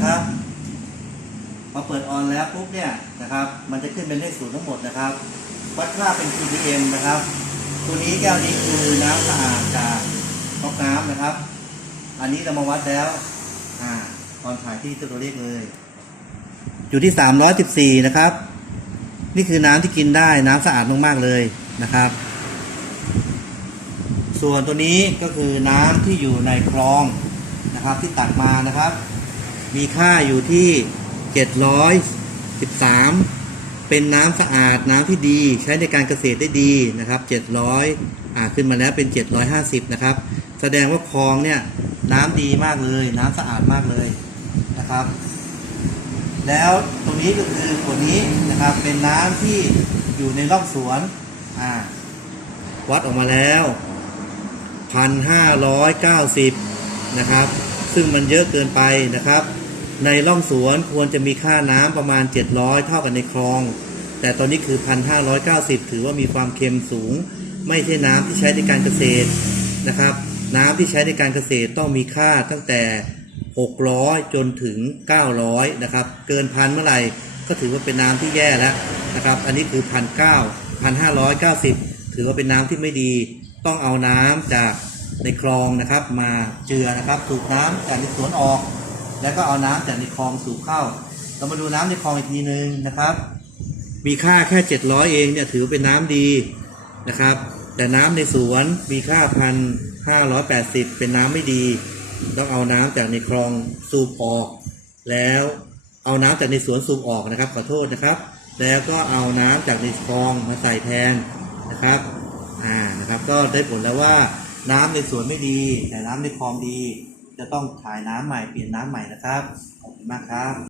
นะครับพอเปิดออนแล้วปุ๊บเนี่ยนะครับ มันจะขึ้นเป็นเลขศูนย์ทั้งหมดนะครับวัดค่าเป็น ppm นะครับ ตัวนี้แก้วนี้คือน้ำสะอาดจากก๊อกน้ำนะครับ อันนี้เรามาวัดแล้วอ่าตอนถ่ายที่ตัวเลขเลย อยู่ที่314นะครับ นี่คือน้ำที่กินได้น้ำสะอาดมากๆเลยนะครับ ส่วนตัวนี้ก็คือน้ำที่อยู่ในคลองนะครับที่ตักมานะครับ มีค่าอยู่ที่ 713 เป็นน้ำสะอาดน้ำที่ดี ใช้ในการเกษตรได้ดีนะครับ 700อ่าขึ้นมาแล้วเป็น 750 นะครับ แสดงว่าคลองเนี่ยน้ำดีมากเลย น้ำสะอาดมากเลยนะครับ แล้วตรงนี้ก็คือขวดนี้นะครับเป็นน้ำที่อยู่ในร่องสวนอ่าวัดออกมาแล้ว 1,590 นะครับ ซึ่งมันเยอะเกินไปนะครับ ในร่องสวนควรจะมีค่าน้ำประมาณ 700 เท่ากันในคลอง แต่ตอนนี้คือ 1,590 ถือว่ามีความเค็มสูง ไม่ใช่น้ำที่ใช้ในการเกษตรนะครับ น้ำที่ใช้ในการเกษตรต้องมีค่าตั้งแต่ 600 จนถึง 900 นะครับ เกินพันเมื่อไหร่ ก็ถือว่าเป็นน้ำที่แย่แล้วนะครับ อันนี้คือพันเก้าพันห้าร้อยเก้าสิบถือว่าเป็นน้ำที่ไม่ดี ต้องเอาน้ำจากในคลองนะครับ มาเจือนะครับ สูบน้ำจากในสวนออก แล้วก็เอาน้ำจากในคลองสูบเข้า เรามาดูน้ำในคลองอีกทีนึงนะครับ มีค่าแค่ 700 เองเนี่ยถือเป็นน้ำดีนะครับ แต่น้ำในสวนมีค่าพันห้าร้อยแปดสิบเป็นน้ำไม่ดี ต้องเอาน้ำจากในคลองสูบออก แล้วเอาน้ำจากในสวนสูบออกนะครับขอโทษนะครับ แล้วก็เอาน้ำจากในคลองมาใส่แทนนะครับอ่านะครับก็ได้ผลแล้วว่าน้ำในสวนไม่ดี แต่น้ำในคลองดี จะต้องถ่ายน้ำใหม่เปลี่ยนน้ำใหม่นะครับ ขอบคุณมากครับ